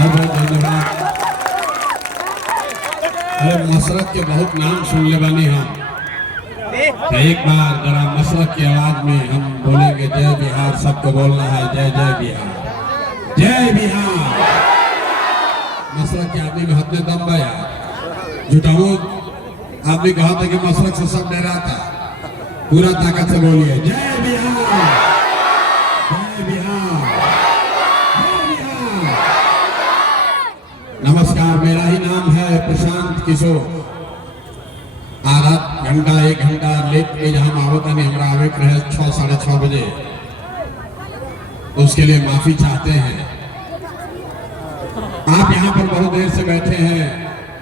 बहुत धन्यवाद। अरे मसरत के बहुत नाम सुन ले बानी हम, एक बार जरा मसरत की आवाज में हम बोलेंगे जय बिहार। सबको बोलना है जय जय बिहार, जय बिहार। मसरत के आदमी में हाथ में दम बया, जुटाऊ आदमी कहा था कि मसरत से सब डराता। पूरा ताकत से बोलिए जय बिहार, जय बिहार, जय बिहार। नमस्कार, मेरा ही नाम है प्रशांत किशोर। आधा घंटा 1 घंटा लेट के जहाँ आवता नहीं हमारा आवे रहे 6 साढ़े 6 बजे, उसके लिए माफी चाहते हैं। आप यहाँ पर बहुत देर से बैठे हैं,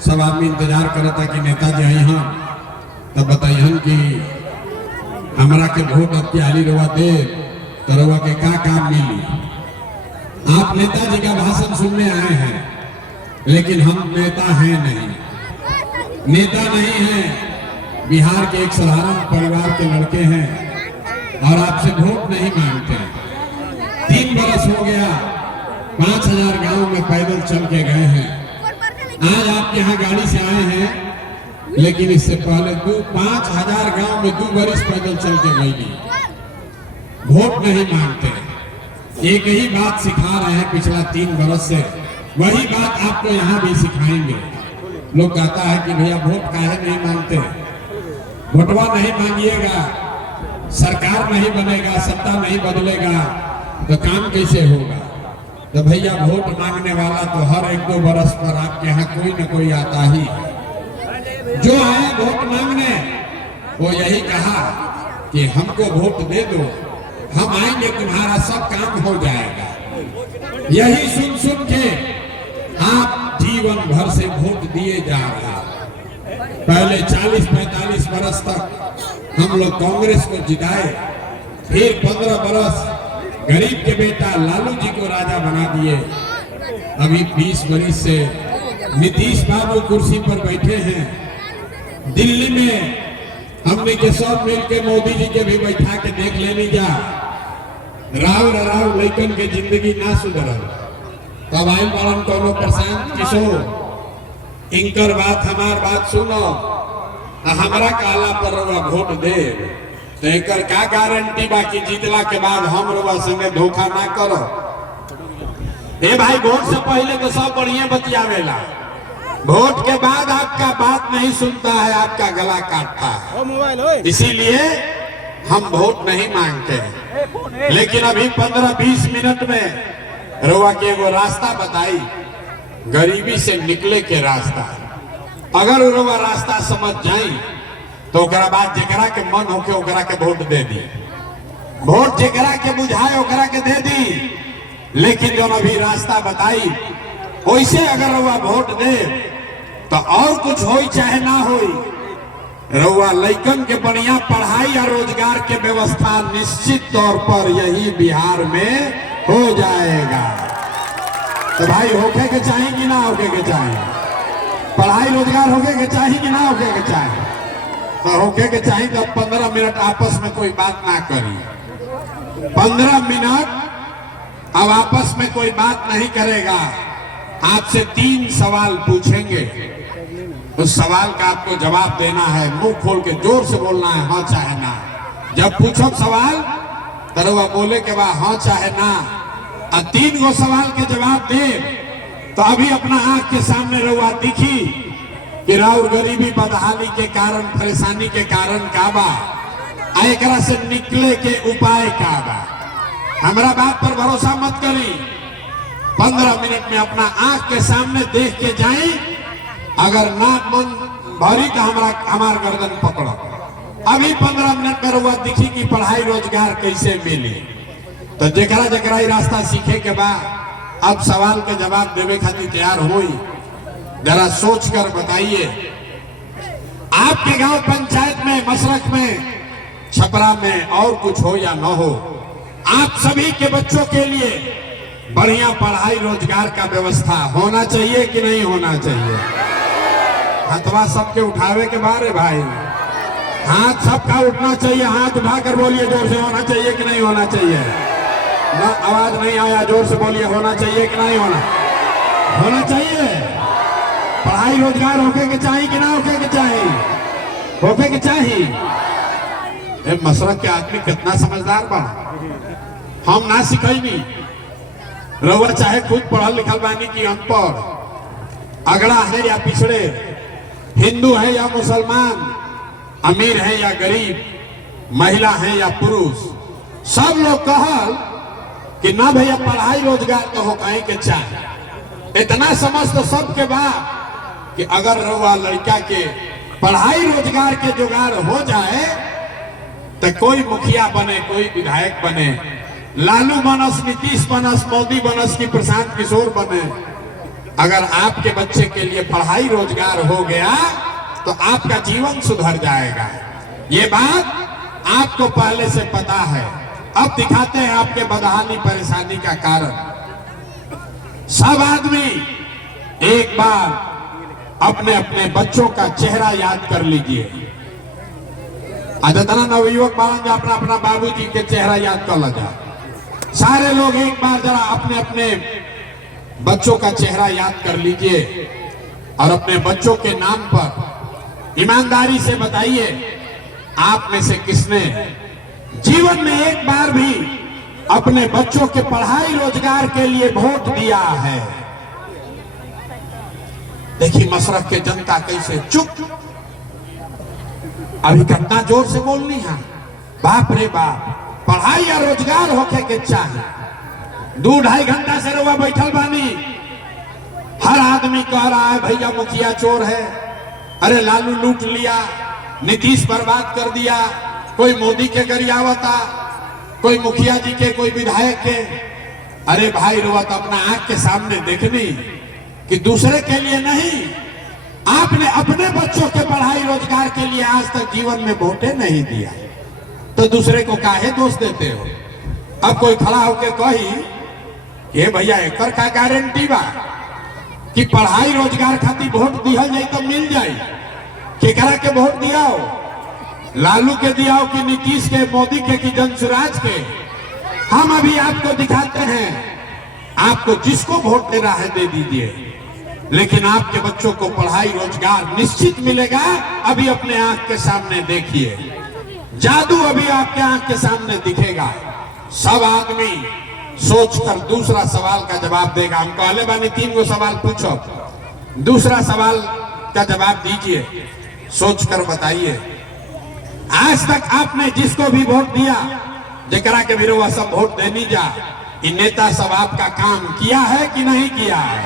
सब आदमी इंतजार करता कि नेताजी आई हम तब बताइए कि हमरा के वोट अब की आली रवा दे तो रवा के का काम मिली। आप नेताजी का भाषण सुनने आए हैं, लेकिन हम नेता हैं नहीं, नेता नहीं हैं। बिहार के एक साधारण परिवार के लड़के हैं और आपसे वोट नहीं मांगते। 3 बरस हो गया, 5000 गांव में पैदल चल के गए हैं। आज आपके यहाँ गाड़ी से आए हैं, लेकिन इससे पहले 5000 गांव में 2 बरस पैदल चल के गई। वोट नहीं मांगते, एक ही बात सिखा रहे हैं पिछला 3 बरस से, वही बात आपको यहाँ भी सिखाएंगे। लोग कहता है कि भैया वोट काहे नहीं मांगते, वोटवा नहीं मांगिएगा, सरकार नहीं बनेगा, सत्ता नहीं बदलेगा तो काम कैसे होगा। तो भैया वोट मांगने वाला तो हर 1-2 बरस पर आपके यहाँ कोई न कोई आता ही। जो आया वोट मांगने वो यही कहा कि हमको वोट दे दो, हम आएंगे, तुम्हारा सब काम हो जाएगा। यही सुन सुन के आप जीवन भर से वोट दिए जा रहे हैं। पहले 40-45 बरस तक हम लोग कांग्रेस को जिताए, फिर 15 बरस गरीब के बेटा लालू जी को राजा बना दिए। अभी 20 बरस से नीतीश बाबू कुर्सी पर बैठे हैं। दिल्ली में हमने के सब मिल के मोदी जी के भी बैठा के देख लेनी जा। राव लैकन के जिंदगी ना सुधरल तब आयल पालन कोनो प्रशांत किशोर, इनकर बात हमार बात सुनो, हमारा काला पर वोट दे तो एकर का गारंटी बाकी जीतला के बाद हम लोग संगे धोखा ना करो। ए भाई, वोट से पहले तो सब बढ़िया बतियावेला, वोट के बाद आपका बात नहीं सुनता है, आपका गला काटता है। इसीलिए हम वोट नहीं मांगते हैं। लेकिन अभी 15-20 मिनट में रउआ के एगो रास्ता बताई, गरीबी से निकले के रास्ता। अगर रउआ रास्ता समझ जाई तो ओकरा बाद जेकरा के मन होके ओकरा के वोट दे दी, वोट जेकरा के बुझाए ओकरा के दे दी। लेकिन जब अभी रास्ता बताई वैसे अगर रउआ वोट दे तो और कुछ हो चाहे ना हो, रउआ लइकन के बढ़िया पढ़ाई और रोजगार के व्यवस्था निश्चित तौर पर यही बिहार में हो जाएगा। तो भाई होके के चाहिए कि ना होके के चाहिए, पढ़ाई रोजगार होके के चाहिए कि ना होके के चाहिए। तो होके के चाहिए तो 15 मिनट आपस में कोई बात ना करी। 15 मिनट अब आपस में कोई बात नहीं करेगा। आपसे 3 सवाल पूछेंगे, उस सवाल का आपको जवाब देना है, मुंह खोल के जोर से बोलना है, हाँ चाहे ना। जब पूछो सवाल तो वह बोले के बाद हाँ चाहे ना, और 3 गो सवाल के जवाब दे तो अभी अपना आंख के सामने रउआ दिखी कि राउर गरीबी बदहाली के कारण, परेशानी के कारण का बा, एकरा से निकले के उपाय का बा। हमारा बात पर भरोसा मत करी, 15 मिनट में अपना आंख के सामने देख के जाए। अगर ना मन भरी तो हमार गर्दन पकड़ो। अभी 15 मिनट में रउआ दिखी कि पढ़ाई रोजगार कैसे मिली। तो जेकरा जेकरा रास्ता सीखे के बाद अब सवाल के जवाब देवे खातिर तैयार हुई, जरा सोच कर बताइए। आपके गांव पंचायत में, मसरख में, छपरा में और कुछ हो या न हो, आप सभी के बच्चों के लिए बढ़िया पढ़ाई रोजगार का व्यवस्था होना चाहिए कि नहीं होना चाहिए। हथवा सबके उठावे के बारे भाई, हाथ सबका उठना चाहिए। हाथ उठाकर बोलिए जोर से, होना चाहिए कि नहीं होना चाहिए। ना आवाज नहीं आया, जोर से बोलिए, होना चाहिए कि नहीं होना। होना चाहिए। पढ़ाई रोजगार होके के चाहिए कि ना होके के चाहिए? होके के चाहिए। मशरक के आदमी कितना समझदार बना, हम ना सिखाई नहीं। रउआ चाहे खुद पढ़ल लिखल बानी की अनपढ़, अगड़ा है या पिछड़े, हिंदू है या मुसलमान, अमीर है या गरीब, महिला है या पुरुष, सब लोग कहल कि ना भैया पढ़ाई रोजगार तो हो कहीं के चाहे। इतना समझ तो सबके बाद कि अगर रउआ लड़का के पढ़ाई रोजगार के जुगाड़ हो जाए तो कोई मुखिया बने, कोई विधायक बने, लालू बनस, नीतीश बनस, मोदी बनस की प्रशांत किशोर बने, अगर आपके बच्चे के लिए पढ़ाई रोजगार हो गया तो आपका जीवन सुधर जाएगा। ये बात आपको पहले से पता है। अब दिखाते हैं आपके बदहाली परेशानी का कारण। सब आदमी एक बार अपने अपने बच्चों का चेहरा याद कर लीजिए। अदतना नवयुवक बालन जो अपना अपना बाबूजी के चेहरा याद कर ला जाए। सारे लोग एक बार जरा अपने अपने बच्चों का चेहरा याद कर लीजिए और अपने बच्चों के नाम पर ईमानदारी से बताइए, आप में से किसने जीवन में एक बार भी अपने बच्चों के पढ़ाई रोजगार के लिए वोट दिया है? देखिए मशरक के जनता कैसे चुप, अभी कितना जोर से बोलनी है। बाप रे बाप, पढ़ाई या रोजगार होके के चाहे। 2-2.5 घंटा से रउआ बैठल बानी, हर आदमी कह रहा है भैया मुखिया चोर है, अरे लालू लूट लिया, नीतीश बर्बाद कर दिया, कोई मोदी के गरियावता, कोई मुखिया जी के, कोई विधायक के। अरे भाई रुआ तो अपना आंख के सामने देखनी कि दूसरे के लिए नहीं, आपने अपने बच्चों के पढ़ाई रोजगार के लिए आज तक जीवन में वोटे नहीं दिया, तो दूसरे को काहे दोष देते हो? अब कोई खड़ा होकर कही कि भैया एकर का गारंटी बा कि पढ़ाई रोजगार खातिर वोट दिहल जाए तो मिल जाए? केकरा के वोट दिया हो? लालू के दिया हो कि नीतीश के, मोदी के, कि जनसुराज के? हम अभी आपको दिखाते हैं, आपको जिसको वोट देना है दे दीजिए, लेकिन आपके बच्चों को पढ़ाई रोजगार निश्चित मिलेगा। अभी अपने आंख के सामने देखिए, जादू अभी आपके आंख के सामने दिखेगा। सब आदमी सोचकर दूसरा सवाल का जवाब देगा। हम कहले बानी 3 गो सवाल पूछो, दूसरा सवाल का जवाब दीजिए, सोचकर बताइए। आज तक आपने जिसको भी वोट दिया, जकरा के भी वह सब वोट देनी जा, इन नेता सब आपका काम किया है कि नहीं किया है?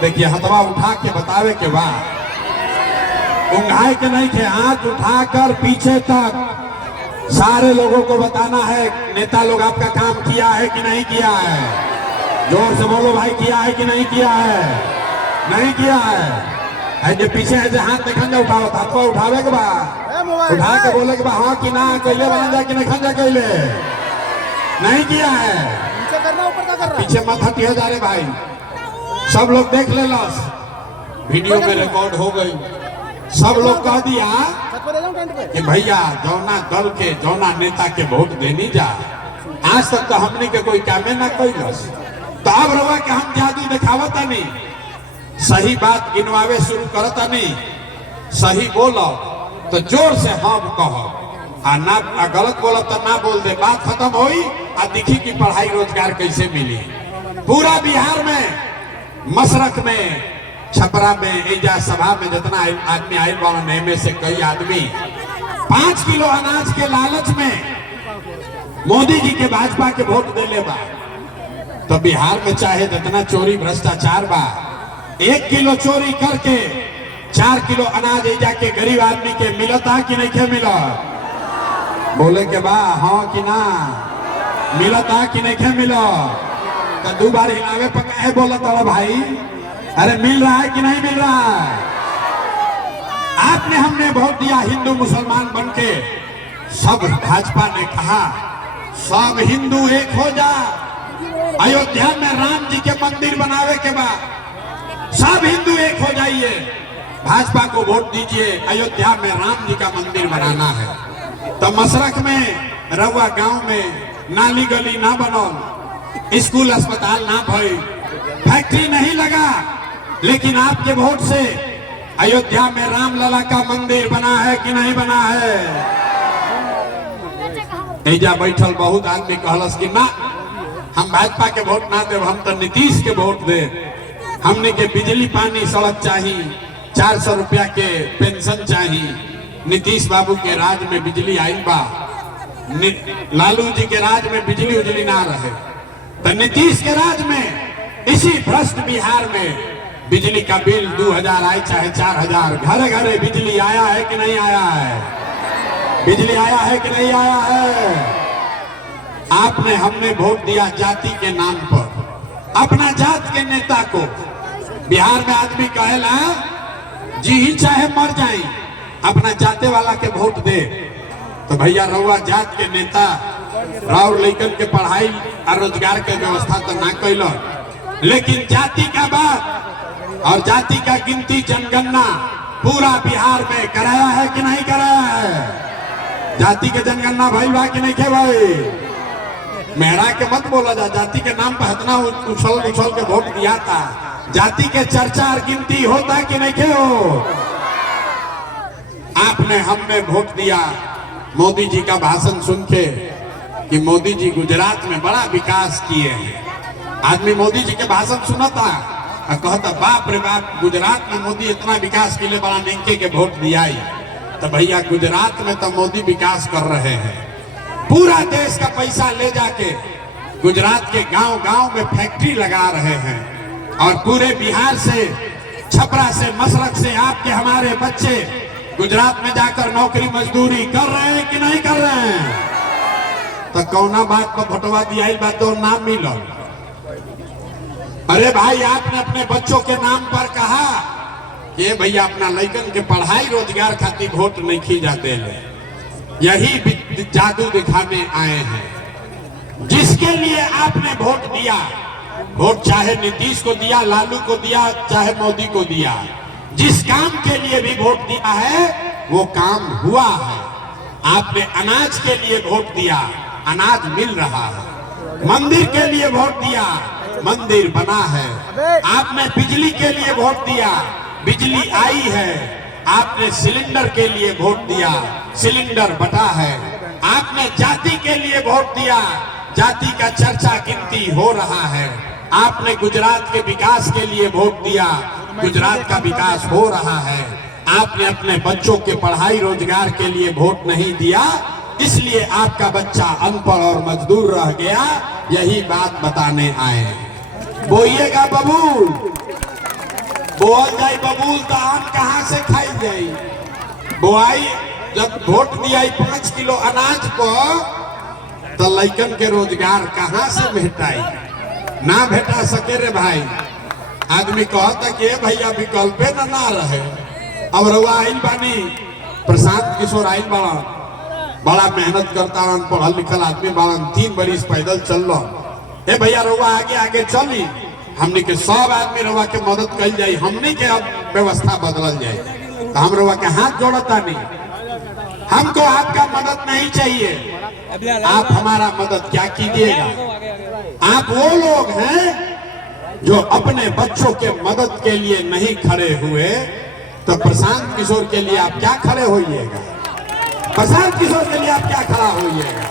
देखिए हथवा उठा के बतावे के बाद, उंघाए के नहीं थे, हाथ उठाकर पीछे तक सारे लोगों को बताना है, नेता लोग आपका काम किया है कि नहीं किया है? जोर से बोलो भाई, किया है कि नहीं किया है? नहीं किया है। जो पीछे है जो हाथ देखा जा उठाओ, हाथवा उठावे के बाद उठा के बोले के बाद हाँ कि ना कैले बना जा कि नहीं खा कैले नहीं किया है। पीछे मत हटिए जा रे भाई, सब लोग देख ले, लॉस वीडियो में रिकॉर्ड हो गई। सब लोग कह दिया कि भैया जौना दल के, जौना नेता के वोट देनी जा, आज तक तो हमने के कोई कामे ना कैलस, तो अब रवा के हम जादू दिखावता नहीं, सही बात गिनवावे शुरू करता नहीं, सही बोलो तो जोर से हम कहो, आ ना गलत बोलो तो ना बोल दे, बात खत्म होई। आ दिखी कि पढ़ाई रोजगार कैसे मिली पूरा बिहार में, मशरक में, छपरा में, एजा सभा में जितना आदमी आये वाला में से कई आदमी 5 किलो अनाज के लालच में मोदी जी के, भाजपा के वोट दे ले बा। तो बिहार में चाहे जितना चोरी भ्रष्टाचार बा, 1 किलो चोरी करके 4 किलो अनाज एजा के गरीब आदमी के मिलता कि नहीं के मिला? बोले के बा हाँ कि ना? मिलता कि नहीं के मिला? तो 2 बार हिलावे पकाए बोला था भाई, अरे मिल रहा है कि नहीं मिल रहा है? आपने हमने वोट दिया हिंदू मुसलमान बनके, सब भाजपा ने कहा सब हिंदू एक हो जा, अयोध्या में राम जी के मंदिर बनावे के बाद सब हिंदू एक हो जाइए, भाजपा को वोट दीजिए, अयोध्या में राम जी का मंदिर बनाना है। तो मशरक में, रउआ गांव में नाली गली ना बनो, स्कूल अस्पताल ना भई, फैक्ट्री नहीं लगा, लेकिन आपके वोट से अयोध्या में रामलला का मंदिर बना है कि नहीं बना है? एजा बैठल बहुत आदमी कहलस कि ना, हम भाजपा के वोट ना दे, हम तो नीतीश के वोट दे। हमने के बिजली पानी सड़क चाहिए, 400 रुपया के पेंशन चाहिए। नीतीश बाबू के राज में बिजली आई बा, लालू जी के राज में बिजली उजली ना रहे, तो नीतीश के राज में इसी भ्रष्ट बिहार में बिजली का बिल 2000 आए चाहे 4000, घरे घरे बिजली आया है कि नहीं आया है? बिजली आया है कि नहीं आया है? आपने हमने वोट दिया जाति के नाम पर, अपना जात के नेता को। बिहार में आदमी कहेला जी ही चाहे मर जाए, अपना जाते वाला के वोट दे। तो भैया रउआ जात के नेता राउर लेकर के पढ़ाई और रोजगार के व्यवस्था तो ना कैल, लेकिन जाति का बात और जाति का गिनती जनगणना पूरा बिहार में कराया है कि नहीं कराया है? जाति के जनगणना भाई बा कि नहीं खे भाई? मेहरा के मत बोला जा, जाति के नाम पर इतना उछल उछल के वोट दिया था। जाति के चर्चा और गिनती होता कि नहीं खे हो? आपने हमने वोट दिया मोदी जी का भाषण सुन के कि मोदी जी गुजरात में बड़ा विकास किए हैं। आदमी मोदी जी के भाषण सुनता और कहता बाप रे बाप, गुजरात में मोदी इतना विकास के लिए बड़ा निंके के वोट दिया ही। तो भैया गुजरात में तो मोदी विकास कर रहे हैं, पूरा देश का पैसा ले जाके गुजरात के गांव गांव में फैक्ट्री लगा रहे हैं, और पूरे बिहार से, छपरा से, मसरक से आपके हमारे बच्चे गुजरात में जाकर नौकरी मजदूरी कर रहे हैं कि नहीं कर रहे हैं? तो कौना बात पर भटवा दिया बात तो नाम मिलो। अरे भाई, आपने अपने बच्चों के नाम पर कहा कि भैया अपना लड़कन के पढ़ाई रोजगार खातिर वोट नहीं खी जाते ले, यही जादू दिखाने आए हैं। जिसके लिए आपने वोट दिया, वोट चाहे नीतीश को दिया, लालू को दिया, चाहे मोदी को दिया, जिस काम के लिए भी वोट दिया है वो काम हुआ है। आपने अनाज के लिए वोट दिया, अनाज मिल रहा है। मंदिर के लिए वोट दिया, मंदिर बना है। आपने बिजली के लिए वोट दिया, बिजली आई है। आपने सिलेंडर के लिए वोट दिया, सिलेंडर बटा है। आपने जाति के लिए वोट दिया, जाति का चर्चा गिनती हो रहा है। आपने गुजरात के विकास के लिए वोट दिया, गुजरात का विकास हो रहा है। आपने अपने बच्चों के पढ़ाई रोजगार के लिए वोट नहीं दिया, इसलिए आपका बच्चा अनपढ़ और मजदूर रह गया। यही बात बताने आए। बोइएगा बबूल, बोल जाई बबूल तो आम कहाँ से खाई जाई? बोआई जब वोट दिया 5 किलो अनाज पर, तो लइकन के रोजगार कहाँ से भेटाई? ना भेटा सके रे भाई। आदमी कहता कि भैया विकल्पे ना रहे। अब रउआ आइल बानी, प्रशांत किशोर आइल बाड़ा, बड़ा मेहनत करता, पढ़ल लिखल आदमी बाड़न, 3 बरिस पैदल चल रहा। ए भैया रउआ आगे आगे चली, हमने के सब आदमी रउआ के मदद कल जाये, हमने के अब व्यवस्था बदल जाए। तो हम रउआ के हाथ जोड़ता नहीं, हमको आपका मदद नहीं चाहिए। आप हमारा मदद क्या कीजिएगा? आप वो लोग हैं जो अपने बच्चों के मदद के लिए नहीं खड़े हुए, तो प्रशांत किशोर के लिए आप क्या खड़े होइएगा? प्रशांत किशोर के लिए आप क्या खड़ा होइएगा?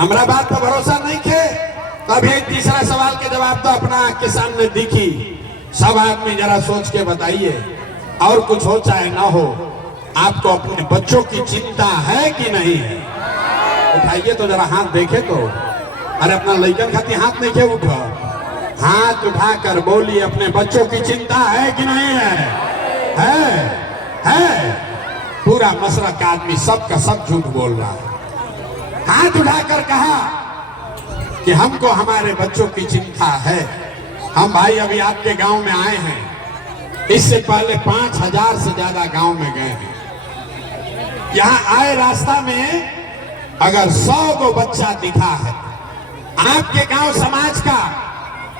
हमारा बात पर भरोसा नहीं थे, तभी तीसरा सवाल के जवाब तो अपना आंख के सामने दिखी। सब आदमी जरा सोच के बताइए, और कुछ हो चाहे ना हो, आपको अपने बच्चों की चिंता है कि नहीं है? उठाइए तो जरा हाथ देखे तो। अरे अपना लड़कन खातिर हाथ नहीं के उठा, हाथ उठाकर बोलिए, अपने बच्चों की चिंता है कि नहीं है? है। पूरा मसरक आदमी सबका सब झूठ बोल रहा है। हाथ उठाकर कहा कि हमको हमारे बच्चों की चिंता है। हम भाई अभी आपके गांव में आए हैं, इससे पहले 5000 से ज्यादा गांव में गए हैं। यहाँ आए रास्ता में अगर 100 को बच्चा दिखा है आपके गांव समाज का,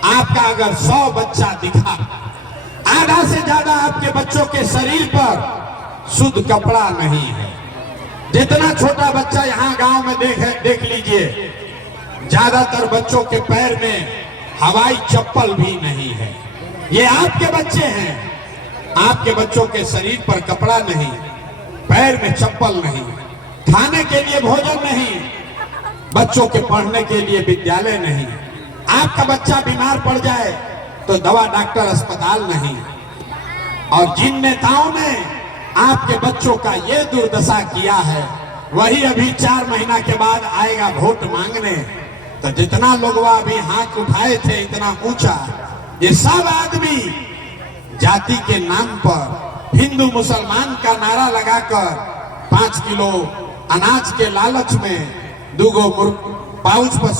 आपका अगर 100 बच्चा दिखा, आधा से ज्यादा आपके बच्चों के शरीर पर शुद्ध कपड़ा नहीं है। जितना छोटा बच्चा यहाँ गांव में देख लीजिए, ज्यादातर बच्चों के पैर में हवाई चप्पल भी नहीं है। ये आपके बच्चे हैं, आपके बच्चों के शरीर पर कपड़ा नहीं, पैर में चप्पल नहीं, खाने के लिए भोजन नहीं, बच्चों के पढ़ने के लिए विद्यालय नहीं। आपका बच्चा बीमार पड़ जाए तो दवा डॉक्टर अस्पताल नहीं। और जिन नेताओं ने आपके बच्चों का ये दुर्दशा किया है, वही अभी 4 महीना के बाद आएगा वोट मांगने। तो जितना लोग अभी हाथ उठाए थे इतना ऊंचा, ये सब आदमी जाति के नाम पर हिंदू मुसलमान का नारा लगाकर 5 किलो अनाज के लालच में 2 पाउच पर